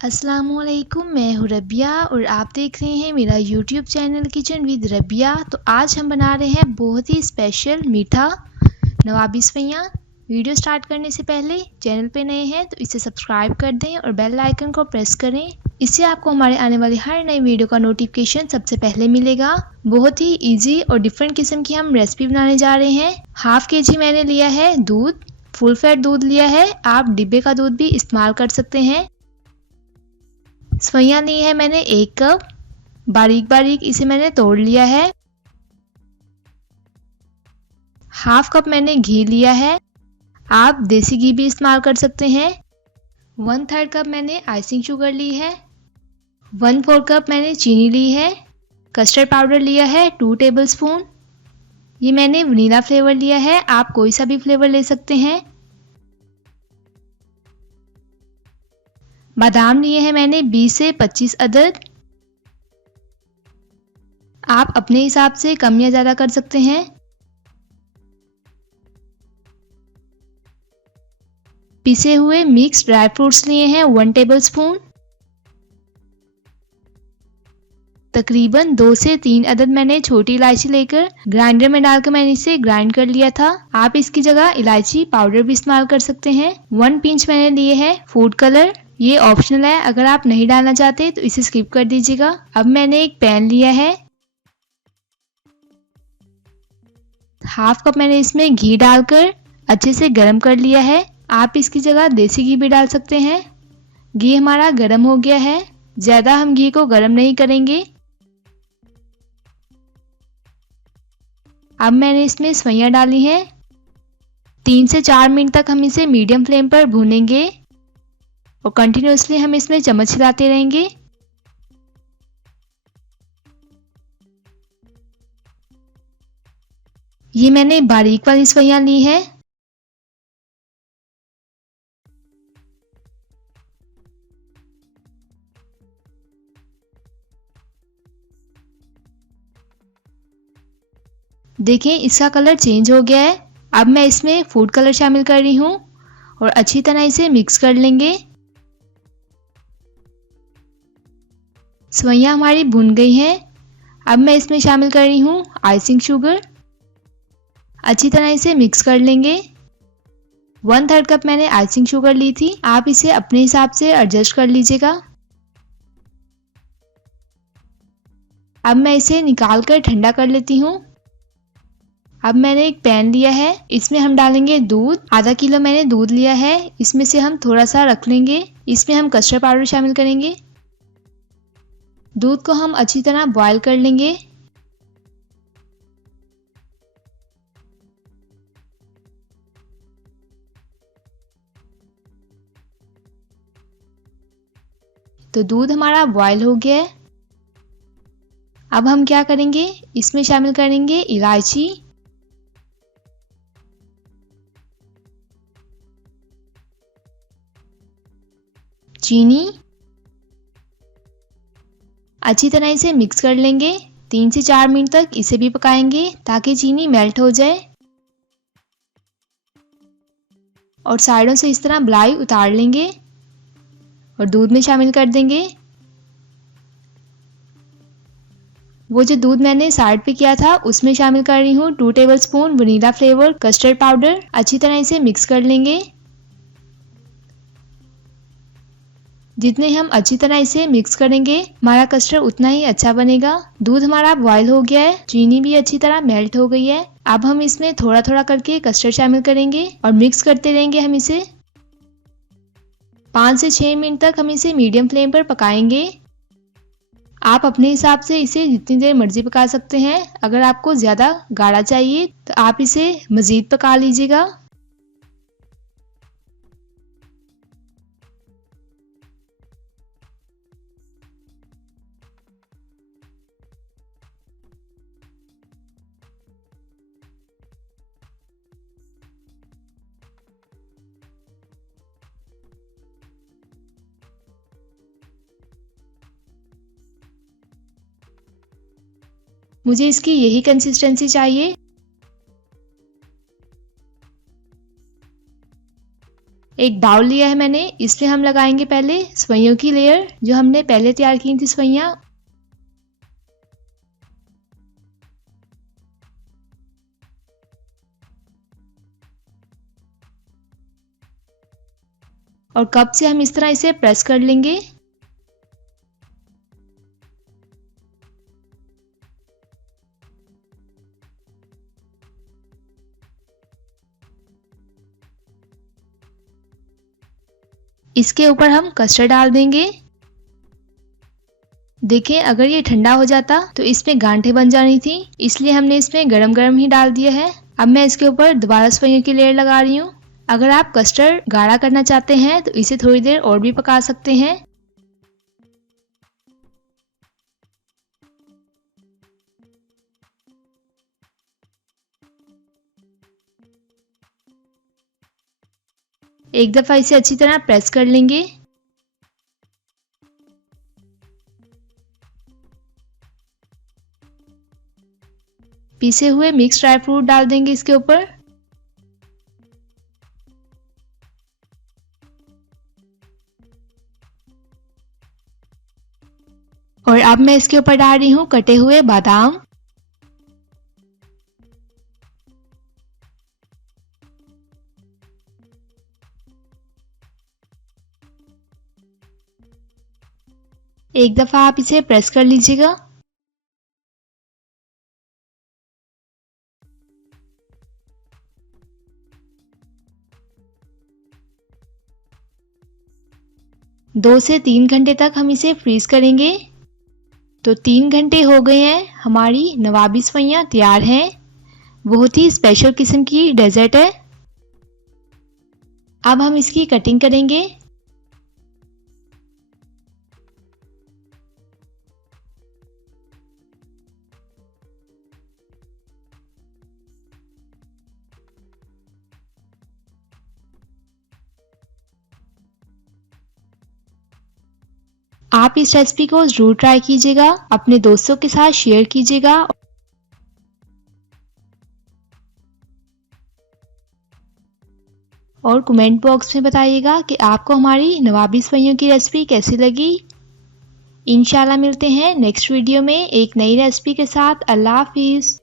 अस्सलामुअलैकुम, मैं हूँ रबिया और आप देख रहे हैं मेरा YouTube channel kitchen with Rabia. तो आज हम बना रहे हैं बहुत ही स्पेशल मीठा नवाबी सवैयाँ। वीडियो स्टार्ट करने से पहले चैनल पे नए हैं तो इसे सब्सक्राइब कर दें और बेल आइकन को प्रेस करें। इससे आपको हमारे आने वाली हर नई वीडियो का नोटिफिकेशन सबसे पहले मिलेगा। बहुत ही ईजी और डिफरेंट किस्म की हम रेसिपी बनाने जा रहे हैं। हाफ kg मैंने लिया है दूध, फुल फैट दूध लिया है। आप डिब्बे का दूध भी इस्तेमाल कर सकते हैं। सवैयाँ ली है मैंने 1 कप, बारीक बारीक इसे मैंने तोड़ लिया है। हाफ कप मैंने घी लिया है, आप देसी घी भी इस्तेमाल कर सकते हैं। 1/3 कप मैंने आइसिंग शुगर ली है। 1/4 कप मैंने चीनी ली है। कस्टर्ड पाउडर लिया है 2 टेबलस्पून। ये मैंने वनीला फ्लेवर लिया है, आप कोई सा भी फ्लेवर ले सकते हैं। बादाम लिए हैं मैंने 20 से 25 अदद। आप अपने हिसाब से कम या ज़्यादा कर सकते हैं। पिसे हुए मिक्स ड्राई फ्रूट्स लिए हैं 1 टेबलस्पून। तकरीबन 2 से 3 अदद मैंने छोटी इलायची लेकर ग्राइंडर में डालकर मैंने इसे ग्राइंड कर लिया था। आप इसकी जगह इलायची पाउडर भी इस्तेमाल कर सकते हैं। 1 पिंच मैंने लिए है फूड कलर, ये ऑप्शनल है, अगर आप नहीं डालना चाहते तो इसे स्किप कर दीजिएगा। अब मैंने एक पैन लिया है, हाफ कप मैंने इसमें घी डालकर अच्छे से गर्म कर लिया है। आप इसकी जगह देसी घी भी डाल सकते हैं। घी हमारा गर्म हो गया है, ज्यादा हम घी को गर्म नहीं करेंगे। अब मैंने इसमें सवैयाँ डाली हैं। 3 से 4 मिनट तक हम इसे मीडियम फ्लेम पर भूनेंगे और कंटिन्यूअसली हम इसमें चम्मच हिलाते रहेंगे। ये मैंने बारीक वाली सवैयाँ ली है। देखिए इसका कलर चेंज हो गया है। अब मैं इसमें फूड कलर शामिल कर रही हूँ और अच्छी तरह इसे मिक्स कर लेंगे। सवैयाँ हमारी भुन गई हैं। अब मैं इसमें शामिल कर रही हूँ आइसिंग शुगर। अच्छी तरह इसे मिक्स कर लेंगे। 1/3 कप मैंने आइसिंग शुगर ली थी, आप इसे अपने हिसाब से एडजस्ट कर लीजिएगा। अब मैं इसे निकाल कर ठंडा कर लेती हूँ। अब मैंने एक पैन लिया है, इसमें हम डालेंगे दूध। आधा किलो मैंने दूध लिया है, इसमें से हम थोड़ा सा रख लेंगे। इसमें हम कस्टर्ड पाउडर शामिल करेंगे। दूध को हम अच्छी तरह बॉईल कर लेंगे। तो दूध हमारा बॉईल हो गया है। अब हम क्या करेंगे, इसमें शामिल करेंगे इलायची, चीनी। अच्छी तरह इसे मिक्स कर लेंगे। 3 से 4 मिनट तक इसे भी पकाएंगे ताकि चीनी मेल्ट हो जाए और साइडों से इस तरह बलाई उतार लेंगे और दूध में शामिल कर देंगे। वो जो दूध मैंने साइड पे किया था उसमें शामिल कर रही हूँ 2 tablespoon vanilla flavour custard powder. अच्छी तरह इसे मिक्स कर लेंगे। जितने हम अच्छी तरह इसे मिक्स करेंगे हमारा कस्टर्ड उतना ही अच्छा बनेगा। दूध हमारा बॉईल हो गया है, चीनी भी अच्छी तरह मेल्ट हो गई है। अब हम इसमें थोड़ा थोड़ा करके कस्टर्ड शामिल करेंगे और मिक्स करते रहेंगे हम इसे। 5 से 6 मिनट तक हम इसे मीडियम फ्लेम पर पकाएंगे। आप अपने हिसाब से इसे जितनी देर मर्जी पका सकते हैं। अगर आपको ज़्यादा गाढ़ा चाहिए तो आप इसे मज़ीद पका लीजिएगा। मुझे इसकी यही कंसिस्टेंसी चाहिए। एक बाउल लिया है मैंने, इसमें हम लगाएंगे पहले सेवइयों की लेयर जो हमने पहले तैयार की थी सेवइयां। और कप से हम इस तरह इसे प्रेस कर लेंगे। इसके ऊपर हम कस्टर्ड डाल देंगे। देखिए अगर ये ठंडा हो जाता तो इसमें गांठें बन जानी थी, इसलिए हमने इसमें गरम गरम ही डाल दिया है। अब मैं इसके ऊपर दोबारा सेवइयों की लेयर लगा रही हूँ। अगर आप कस्टर्ड गाढ़ा करना चाहते हैं तो इसे थोड़ी देर और भी पका सकते हैं। एक दफा इसे अच्छी तरह प्रेस कर लेंगे। पीसे हुए मिक्स ड्राई फ्रूट डाल देंगे इसके ऊपर। और अब मैं इसके ऊपर डाल रही हूँ कटे हुए बादाम। एक दफा आप इसे प्रेस कर लीजिएगा। दो से 3 घंटे तक हम इसे फ्रीज करेंगे। तो 3 घंटे हो गए हैं, हमारी नवाबी सेवइयां तैयार हैं। बहुत ही स्पेशल किस्म की डेजर्ट है। अब हम इसकी कटिंग करेंगे। आप इस रेसिपी को जरूर ट्राई कीजिएगा, अपने दोस्तों के साथ शेयर कीजिएगा और कमेंट बॉक्स में बताइएगा कि आपको हमारी नवाबी सेवइयों की रेसिपी कैसी लगी। इंशाल्लाह मिलते हैं नेक्स्ट वीडियो में एक नई रेसिपी के साथ। अल्लाह हाफिज़।